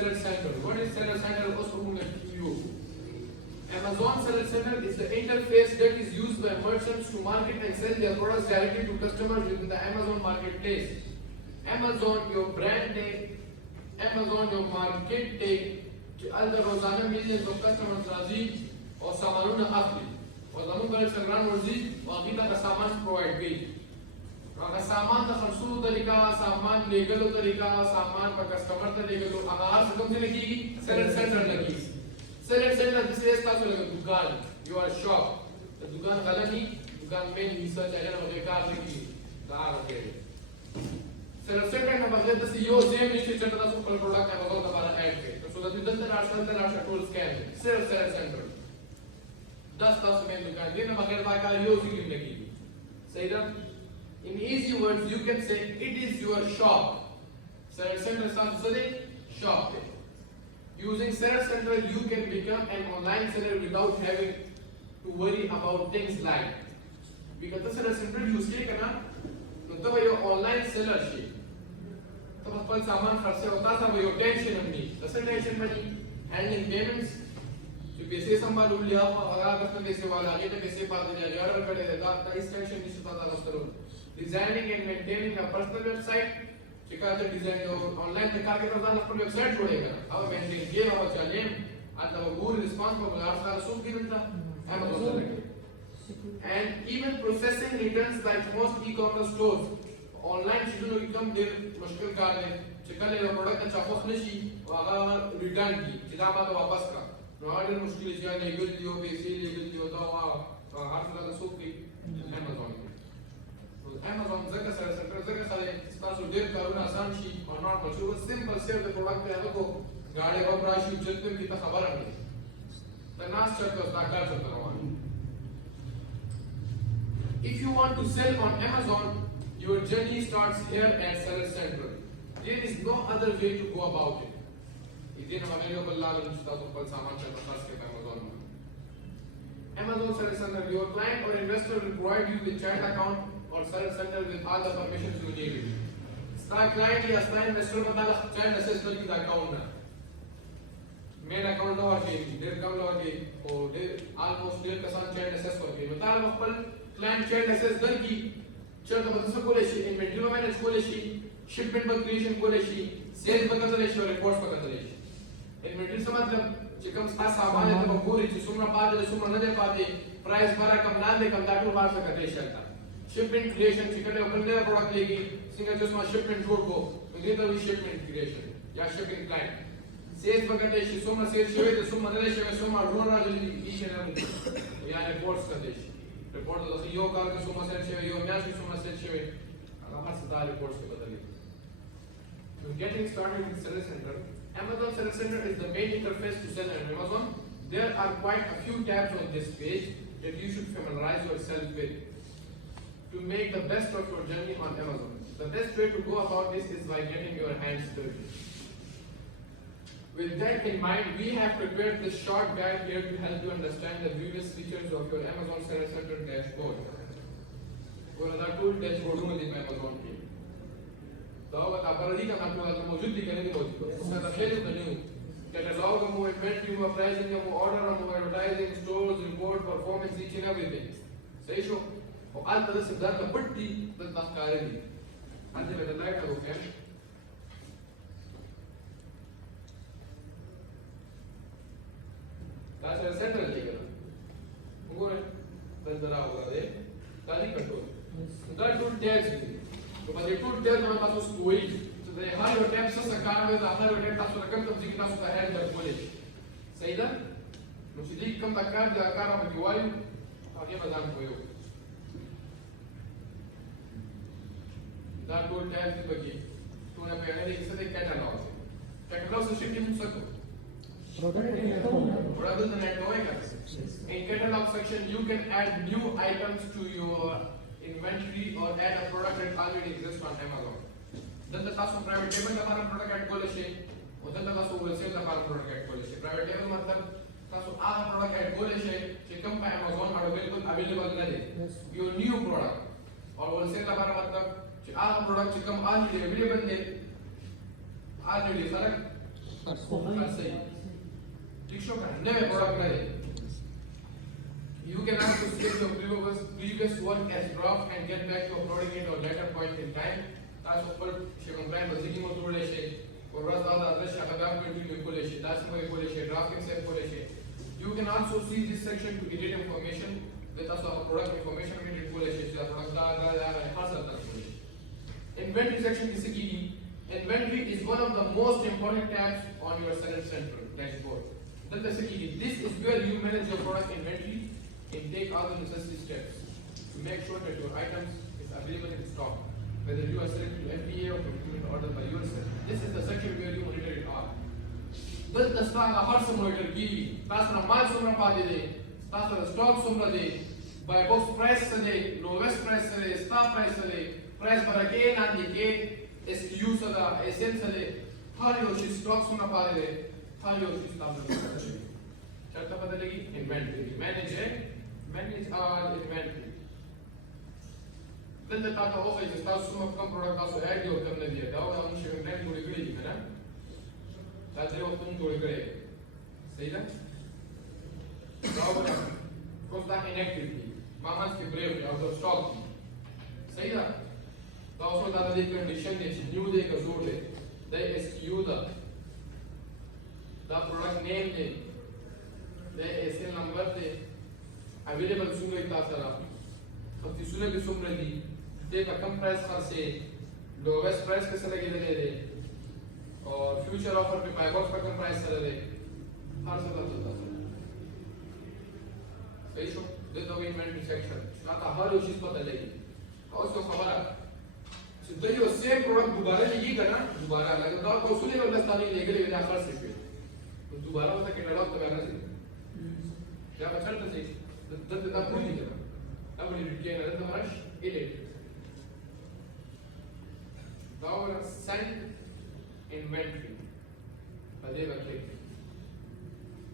Sellcenter. What is Sellcenter? Amazon Sellcenter is the interface that is used by merchants to market and sell their products directly to customers within the Amazon marketplace. Amazon your brand day, Amazon your market day. Other Rosanna millions of customers razi or samanuna akhli or zamun changran warzi or kita ka saman provide ki. अगर सामान का खर्चू तरीका सामान legal तरीका सामान का customer का legal आगार से कम से लगेगी सेलर सेंटर जिसे इसका तो लगा दुकान योर शॉप तो दुकान गलत नहीं दुकान में निशा चाहिए ना मुझे कार लगी कार ओके सेलर सेंटर ना मतलब तो यो सेम निश्चित चलता था सुपर प्रोडक्ट है बहुत हमारा ऐड के तो सो दैट विद आर्शल टूल स्कैन सेलर सेंटर 10 में दुकान ये ना मगर का यो फिल्म लगी सही ना. In easy words, you can say it is your shop. Sellcenter stands for shop. Using Sellcenter, you can become an online seller without having to worry about things like. Because the Sellcenter use के करना, तो तब ये online seller she. तब अपन सामान खर्चे होता था वो tension नहीं. दसर tension नहीं. Handling payments. जो पैसे संभाल लिया, अगर कस्टमर पैसे वाला आगे तो पैसे पास हो जाएगा. ऑर्डर कर देगा, तो इस tension नहीं होता था customer. Designing and maintaining a personal website. चिकाते डिजाइन और ऑनलाइन में कार्य करता है अपनी वेबसाइट छोड़ेगा. अब मेंटेन किए और चलें. आज तो वो रिस्पांस को बुलार सारा सूख की मिलता. Amazon and even processing returns like most e-commerce stores. Online चीजों की कम देर मुश्किल कार्य है. चिकाले वो प्रोडक्ट अच्छा फंस नहीं और अगर रिटर्न की चिता बात वापस का. नॉर्मल मुश्किल है लीगल दियो पैसे लीगल दियो तो वहाँ हर तरह सूख की Amazon. Amazon zaka Sellcenter zaka sare stasu der karuna asan shi or normal so simple save the product pe ago gaade ko prashi jettem ki ta khabar andi the nas chakka ta kar sakta rawan. If you want to sell on Amazon, your journey starts here at Sellcenter. There is no other way to go about it. idin magalo balla stasu pal saman chakka khas ke Amazon. Amazon Sellcenter, your client or investor will provide you with chat account or Sellcenter with all the permissions you need. Star client या star investor बता ला चाहे access कर की account ना. Main account लो आके, डेढ़ कम लो आके, और almost डेढ़ का साथ चाहे access कर के. बता ला वहाँ client चाहे access कर की, चाहे तो बता सको लेशी, inventory में manage को लेशी, shipment पर creation को लेशी, sales पर करते लेशी और reports पर करते लेशी. Inventory से मतलब चिकन सामान है तो पूरी चीज़ सुमरा पाते सुमरा न दे पाते, price बड़ा कम ना दे कम दाटू बाहर से करते लेशी आता. Shipment creation चिकन ले अपन नया प्रोडक्ट लेगी सिंगल जो उसमें shipment जोड़ को ये तो भी shipment creation या shipping client sales पकड़ते हैं सुमरा sales शेवे तो सुमरा नले शेवे सुमरा रोना जल्दी इशे ना मुझे या reports करते हैं report तो यो कार के सुमरा sales शेवे यो मैच के सुमरा sales शेवे हमारे साथ reports के बदले. So getting started with Sellcenter, Amazon Sellcenter is the main interface to sell on Amazon. There are quite a few tabs on this page that you should familiarize yourself with to make the best of your journey on Amazon. The best way to go about this is by getting your hands dirty. With that in mind, we have prepared this short guide here to help you understand the various features of your Amazon Sellcenter dashboard. और अगर tool dashboard में देखना Amazon की, तो अगर आप बराबर का नाम तो मौजूद भी करने की मौजूद है. उसका तफसील तो नहीं है. कैटलॉग में इन्वेंटरी में प्राइसिंग में ऑर्डर में advertising stores report performance each and everything. सही शो. وقال بس بدأنا بدي بالتقارير عندي بدنا نكتبه كم لا Sellcenter اللي كده هو بدنا هذا تاني كنترول ده टूल टैब्स तो بعد टूल टैब में पास कोई तो ده हर वो टैब से सकार में आखिर वो टैब तासो रकम तब जी तासो का हेड कर बोले सही ना मुझे कम तकार जा कार में दिवाली आगे बजान कोई that tool tab is bagi to na pehle ek se catalog se shift in sako product the net hoega in catalog section you can add new items to your inventory or add a product that already exists on Amazon. Then the task private table da para product add kole she udan da task wholesale da para product add kole she private table matlab task aa product add kole she che kam pa Amazon available na de your new product or wholesale da para matlab आग product कम आज delivery बंदे आज delivery सारा خرڅي ٹھیک شو کنه نوې پروډکټ نه دی. You can also save your previous work as draft and get back to uploading it at a later point in time. تاسو خپل شګم پلان په ځینې مو جوړلی شئ او ورځ دا ادرس هغه دا کنټینیو کولی شئ داسې مو یې کولی شئ ډرافټینګ سیف کولی شئ. You can also see this section to edit information د تاسو هغه پروډکټ انفارمیشن هم ایډیټ کولی شئ چې دا پروډکټ دا هغه خاص درته کولی شئ. Inventory section کې څه کېږي؟ Inventory is one of the most important tabs on your Sellcenter dashboard. دلته څه کېږي؟ This is where you manage your product inventory and take all the necessary steps to make sure that your items is available in stock, whether you are selling to FBA or fulfillment order by yourself. This is the section where you monitor it all. دلته ستاسو هر څه مونیټر کېږي. تاسو نه مال څومره پاتې دی، تاسو د سټاک څومره دی، بای باکس پرایس څه دی، لوویسټ پرایس څه دی، ستا پرایس څه دی، پرایس به راکې لاندې کې ایس کیو څه ده، ایس ایل څه دی، هر یو شي سټاک څومره پاتې دی، هر یو شي تاسو ته پته لګي. چېرته پته لګي؟ انوینټري manage all inventory. دلته تاسو اوسئ چې تاسو څومره کوم پروډکټ تاسو ایډ یو کوم نه دی دا موږ شګم پلان جوړ کړی دی کنه دا درې وخت موږ جوړ کړی صحیح ده دا وګوره کوم دا انیکټیو دی ما ماس کې بریو دی او دا سټاک دی صحیح ده دا اوس دا د کنډیشن دی چې نیو دی که زوړ دی دا اس کیو ده دا پروډکټ نیم دی دا اس ال نمبر دی available څومره تاسو سره خصيصونه به څومره دي د کم پرایس خرڅه لوویسټ پرایس کې سره لګیدلې دي او فیوچر آفر په پای باکس په کم پرایس سره دی هر څه تاسو صحیح شو د دوی انوینټری سیکشن تاسو هر یو شی پته لګي او څه خبره چې د یو سیم پروډکټ دوباره لګي کنه دوباره لګي دا کوسولې ولستاني لګلې دا خرڅه شي دوباره وته کې ډاډه ته راځي دا په چلته شي دلته دا پروتي ده دا ولې ریټین دلته مرش ایډیټ دا ور سند انوینټری باندې وکړئ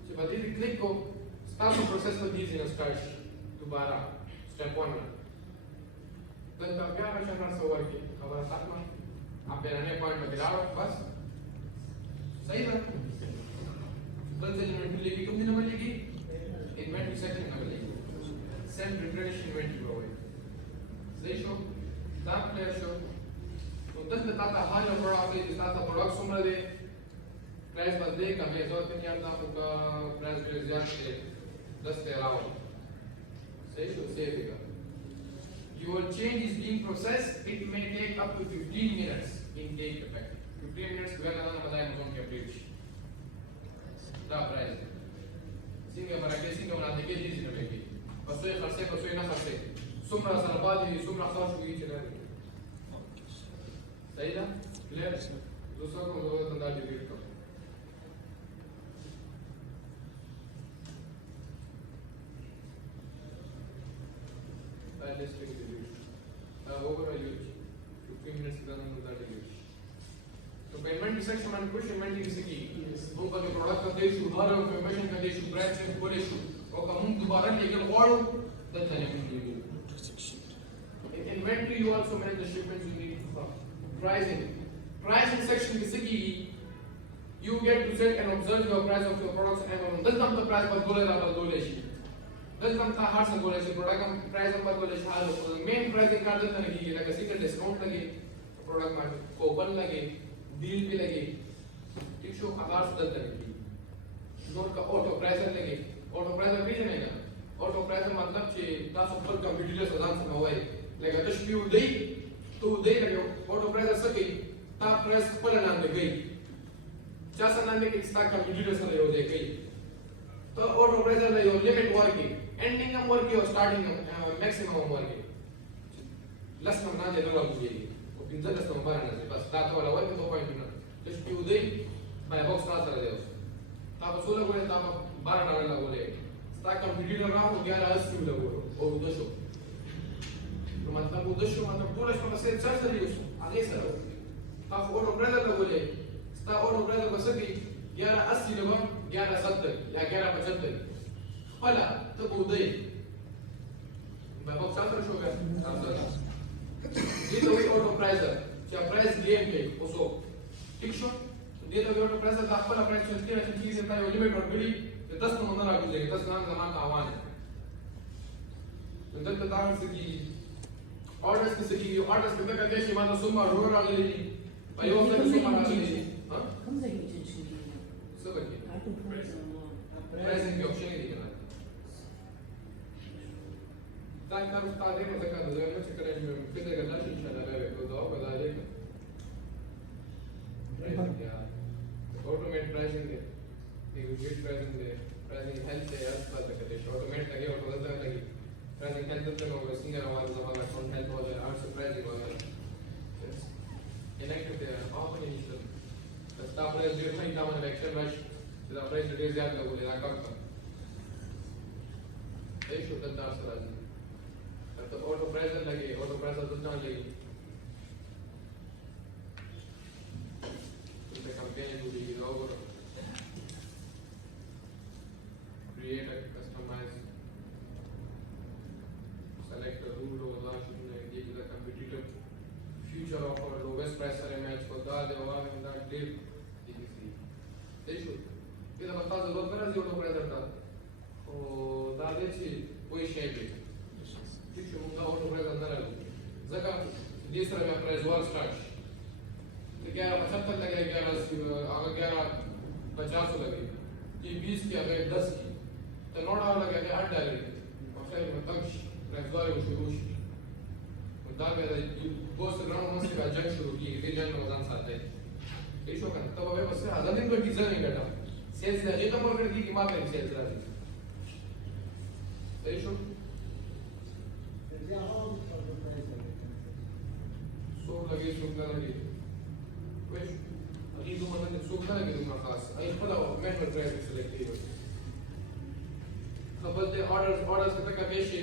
چې باندې کلیک کو تاسو پروسس ته دیږي نو سٹارټ دوباره سټپ 1 دلته بیا راځه نو ورکی خبره ختمه اپیرانه پوینټ باندې راو بس صحیح ده دلته انوینټری کې کوم دی نه ملګری inventory section available. Send replenish inventory provide. صحیح شو؟ دا کلیر شو. نو دلته تاسو هر یو پروډکټ دی تاسو پروډکټ څومره دی پرایس باندې کمه ضرورت نه یاد تاسو کا پرایس ډیر زیات دی 10 ته راو. صحیح شو سیو دیګا. Your change is being processed. It may take up to 15 minutes in take effect. 15 minutes where another Amazon can reach. دا پرایس څنګه برکې څنګه وړاندې کېږي چې نه کېږي پسې خرڅې پسې نه خرڅې څومره سره پاتې دي څومره خرڅ شوي چې نه صحیح ده کلیر دوسرو کو ضرورت نه دی ډیلیټ کړو دا لیسټینګ دی دا اوورال یوز 15 minutes دا نه دا ډیلیټ तो payment section में कुछ payment की सकी वो का product का देश उधार और पेमेंट का देश ब्रांच से बोले शू और कम दोबारा लेकर वाड़ो दत्तने में inventory you also manage the shipments you need pricing section की सकी you get to set and observe your price of your products and on दत्तम तो प्राइस पर बोले रहा बोले शी दत्तम था हर से बोले शी प्रोडक्ट हम प्राइस पर बोले she hall main pricing card देता नहीं लगा किसी का डिस्काउंट लगे प्रोडक्ट में कूपन लगे डील भी लगे टिश्यू आधार से दलता है नोट का ऑटो प्राइसर लगे ऑटो प्राइसर भी नहीं ऑटो प्राइसर मतलब कि तास ऊपर कंप्यूटर से दान से नवाई लगा तो स्पीड दे तो दे लगे ऑटो प्राइसर सके ता प्राइस पर नाम दे गई जैसा नाम दे कि स्टॉक कंप्यूटर से ले हो जाए गई तो ऑटो प्राइसर ले हो लिमिट वर्किंग एंडिंग हम वर्किंग और स्टार्टिंग मैक्सिमम वर्किंग लस में ना दे दो लोग ये pinzas estão parando bas data wala wala to point na just più dei by box na sara deus tava sola gole tava barana la gole sta computer ra ho gaya as più lavoro o udasho no मतलब udasho मतलब पूरा इसका से चार से देus आगे sir tava oro brother la gole sta oro brother बस भी 1180 लगा 1170 या 1175 wala तो udai by box sara show गया ये तो वही ऑटो प्राइसर क्या प्राइस गेम के उसको ठीक show دې ته یو پرایس د خپل پرایس چې کیږي ته یو لیمټ ورکړي چې 10 نمبر راغلی 10 نام زمان تاوان دلته دا څه کی اورډرز کې څه کی اورډرز کې څنګه کې شي ما سوما ورو راغلی په یو ځای سوما راغلی ها کوم ځای کې چې شي څه وکړي پرایسینګ کې آپشن دی کنه دا کار ستاره نو ځکه د زړه چې کله مې فکر کړل چې ان شاء الله به دا او دا لري pricing yeah automate pricing है एक गिट pricing है pricing health है यार बात करते हैं automate लगे और बदलता लगे pricing health तो लोग सिंगर आवाज जमाना account health हो जाए आर्ट्स pricing हो जाए इनएक्टिव है ऑफ नहीं है बस स्टाफ प्लेयर जो है काम में एक्शन रश तो प्राइस रिड्यूस ज्यादा लोग लेना कम कर ये शो करता है सर तो ऑटो प्राइसर लगे ऑटो प्राइसर तो ना लगे campaign to the logo, create a customized, select a route or launch and engage the competitive future of our lowest price match for that they are in that deal DPC. They should. Kita basta जरूरत पर जो लोग रहते हैं, ओ दादे ची कोई share भी. ठीक है, मुझे ऑटो प्राइस अंदर है. जगह दूसरा में प्राइस वार स्टार्ट. 1175 लगे 1150 लगे कि 20 की अगर 10 की तो नोट आवर लगे 8 डाले और फिर मतलब रेगुलर को शुरू उधर में बोस ग्राउंड में से जंग शुरू की फिर जंग में वजन साथ है ये शो करता तब हमें बस आधा दिन कोई डीजल नहीं करता सेल्स ये तो मार्केट की कीमत है सेल्स राजी ये शो सो लगे which अभी तो मतलब सुख ना लगे तुम्हारा खास अभी पता हो मैं पर ड्राइव सेलेक्ट किया खबर दे ऑर्डर्स कितना का कैसे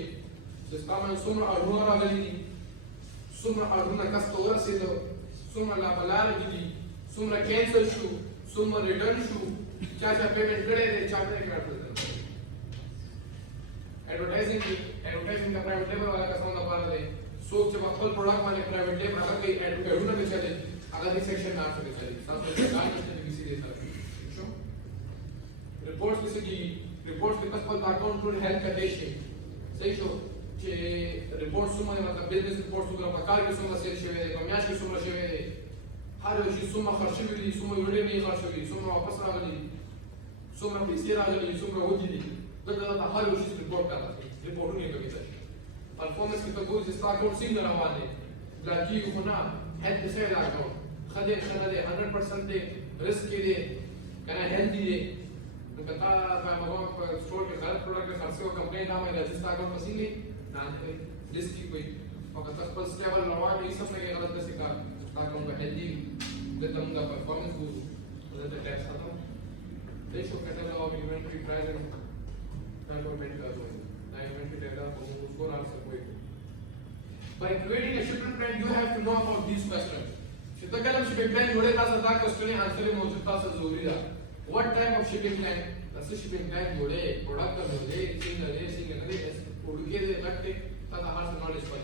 जिसका मैं सुमरा अरुणा रागली सुमरा अरुणा कस्टोरा से तो सुमरा ला बलार दी सुमरा कैंसिल शू सुमरा रिटर्न शू क्या पेमेंट करे दे चाहते हैं करते हैं एडवर्टाइजिंग का प्राइवेट लेवल वाला का साउंड अपना दे सोच जब अपल प्रोडक्ट वाले प्राइवेट लेवल अगर कोई एडवर्टाइजमेंट में चले अगर इस सेक्शन में आप चले चलिए साथ में गाइड करते हैं किसी देता है शो रिपोर्ट्स किसी की रिपोर्ट्स के पास पर अकाउंट टू हेल्प करते हैं सही शो कि रिपोर्ट्स सुमा मतलब बिजनेस रिपोर्ट्स वगैरह पकार की सुमा सेल शेवे कमियाश की सुमा शेवे हर चीज सुमा खर्च भी सुमा यूडे भी खर्च भी सुमा वापस रागली सुमा पीसी रागली सुमा होगी तो हर चीज रिपोर्ट करना रिपोर्ट नहीं करनी चाहिए परफॉर्मेंस की तो गुड जिसका अकाउंट सिंगल आवाने लाकी होना हेल्थ से अकाउंट खदे खदे 100% दे रिस्क के लिए कहना हेल्दी दे तो कहता मैं मगों पर स्टोर के गलत प्रोडक्ट के खर्चे को कंप्लेंट ना मैं रजिस्टर अकाउंट पसीली ना रिस्क की कोई और कहता फर्स्ट लेवल लवान ये सब लगे गलत से का अकाउंट का हेल्दी दे तंगा परफॉर्मेंस को तो टैक्स आता देखो कहता है और इन्वेंटरी प्राइस गवर्नमेंट का जो ना इन्वेंटरी डेटा को उसको ना सकोई by creating a shipment plan you have to know about these questions تتكلم shipping plan يقول لك هذا ده question answer موجود تاسع ضروري ده what type of shipping plan بس shipping plan يقول لك product का يقول لك single उड़के दे रखते ताकि हर से knowledge पाए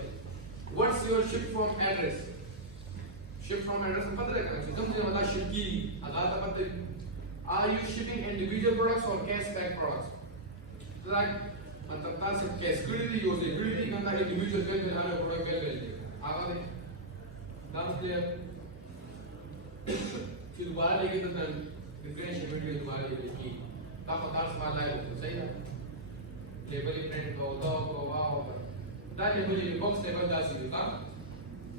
what's your ship from address में पता है क्या तुम मुझे बता ship की आधार का पता are you shipping individual products or cash back products like मतलब तार से cash क्रेडिट यूज है क्रेडिट करना individual के लिए जाने प्रोडक्ट के लिए आगे नाम क्लियर फिर दोबारा लेके तो डिफरेंशिएट वीडियो दोबारा लेके की ताकि तार सवाल आए तो सही है लेबल प्रिंट को दो को वाओ दा लेबल बॉक्स लेबल दा सी का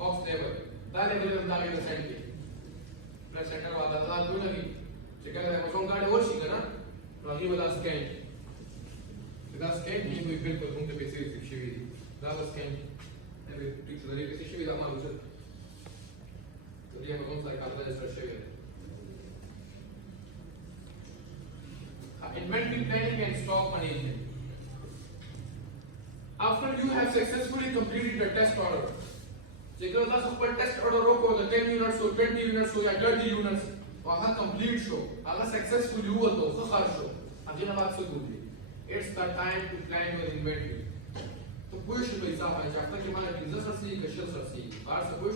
बॉक्स लेबल दा लेबल में डाले तो सेट की प्लस सेंटर वाला दा दो लगी चिकन है मसों कार्ड और सी ना रागी वाला स्कैन दा स्कैन की कोई बिल्कुल उनके पैसे शिवी दा स्कैन है ठीक से लेके शिवी दा मालूम है तो ये हम सारे card register Shivi inventory planning and stock management. After you have successfully completed the test order, जेकर दा सुपर टेस्ट ऑर्डर रोको द 10 यूनिट्स हो 20 यूनिट्स हो या 30 यूनिट्स वहां कंप्लीट शो अगर सक्सेसफुल हुआ तो खर शो अभी ना बात से बोलिए it's the time to plan your inventory तो कोई भी हिसाब है जब तक कि हमारा बिजनेस असली कशल असली बाहर से कोई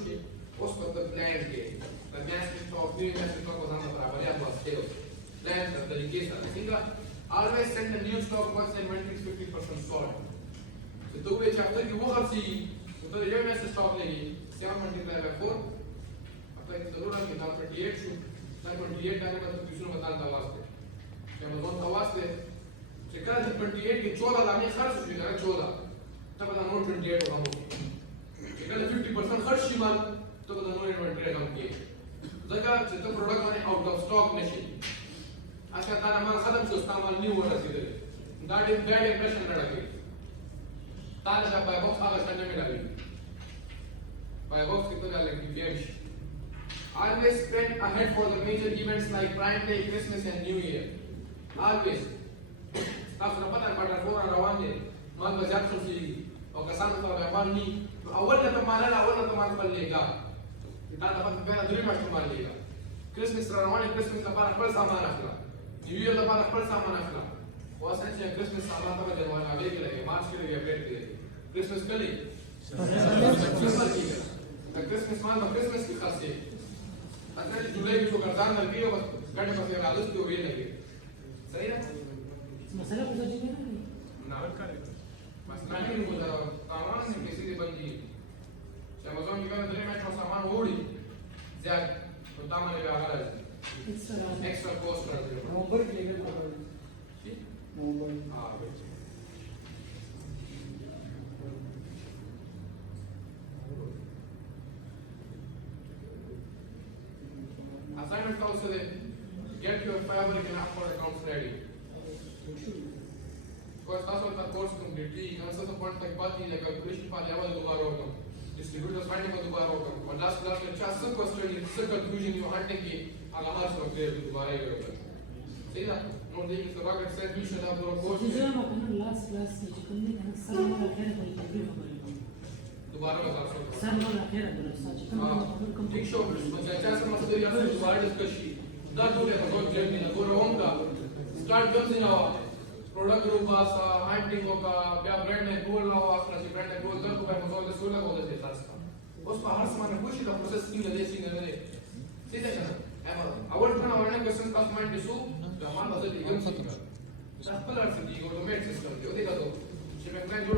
اوس په پلان کې د میاشتې سټاک نیو میاشتې سټاک په ځان برابریا واسطه پلان د طریقې سره څنګه always send a new stock once the inventory is 50% sold. So تو به چاپتر کې وخرسي نو ته یو میاشتې سټاک لګي 7 multiply by 4 اته کې ضرور کې دا 28 شو دا 28 باندې مطلب کیسو مدان دا واسطه چې امازون دا واسطه چې کله 28 کې 14 لامي خرڅ شي دا 14 ته به نو 28 وګورم چې کله 50% خرڅ شي مال ته به نو انوینټری هم کې ځکه چې ته پروډکټ باندې آوټ اف سټاک نشي اچھا دا مال ختم شو استعمال نیو ورسېدل دا ډېر بیډ امپریشن راغلی دا چې په باکس هغه څنګه ملایي په باکس کې ته لګي بیم شي always plan ahead for the major events like Prime Day, Christmas and New Year always تاسو نه پته پټه ټول روان دي مال بازار څخه او کسانو ته بیان ني اول ته مال بلېګا دا د پته په درې ماشته مال لېګا کرسمس روانه کرسمس لپاره خپل سامان اخلا نیو ایئر لپاره خپل سامان اخلا او اساسا چې کرسمس سامان ته جوړه هغه کې لګي مارچ کې لګي اپډیټ کړي کرسمس کله دا کرسمس مال په کرسمس کې خاصه اته جولای کې څنګه لګي او ګټه په اگست کې وی لګي صحیح ده مسئلہ کو سمجھ میں ना مثلا नहीं होता सामान से किसी से बंदी से अमेज़न की कहते हैं मैं सामान ओड़ी ज्यादा तो दाम में आ रहा है एक्स्ट्रा कॉस्ट कर दे नवंबर के लेवल पर नवंबर हां assignment also they get your fabric and upward accounts ready because that's what the course completely and also the point like bati the calculation for the level दोबारा होगा distributors finding को दोबारा होगा और last class में चार सब question इससे कंफ्यूजन यू हंटिंग की आगामार सब क्लियर दोबारा ही होगा सही ना नोट देखिए तो रॉकेट साइंस भी शायद आप लोग कोर्स जो हम अपना लास्ट क्लास में जितने हैं सब लोग आखिर में दोबारा बता सकते सब लोग आखिर में सच हाँ ठीक शो मतलब जैसे मसले यार दोबारा डिस्कस की दर तो क्या तो जर्नी ना पूरा होगा स्टार्ट कब से ना प्रोडक्ट ग्रुप वासा हंटिंग होगा क्या ब्रांड है गोल लाओ आपका सी ब्रांड है गोल दर को मैं मतलब सोलह को दे देता था उस पर हर सामान कुछ ही प्रोसेस की ले सीधा चला अवर खाना वाले क्वेश्चन पास माइंड दिसो तो हमारा बजट एकदम सीधा सब पर आर्थिक ऑटोमेट सिस्टम जो देखा तो शिपिंग में